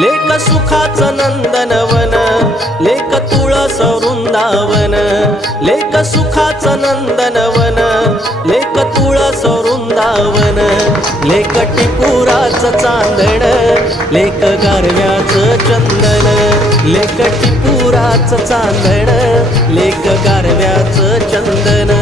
लेक सुखाचं नंदनवन, लेक तुळस वृंदावन, लेक सुखाचं नंदनवन, लेक तुळस वृंदावन, लेक टिपुराचं चांदण, लेक गारव्याचं चंदन, लेक टिपुराचं चांदण, लेक गारव्याचं चंदन.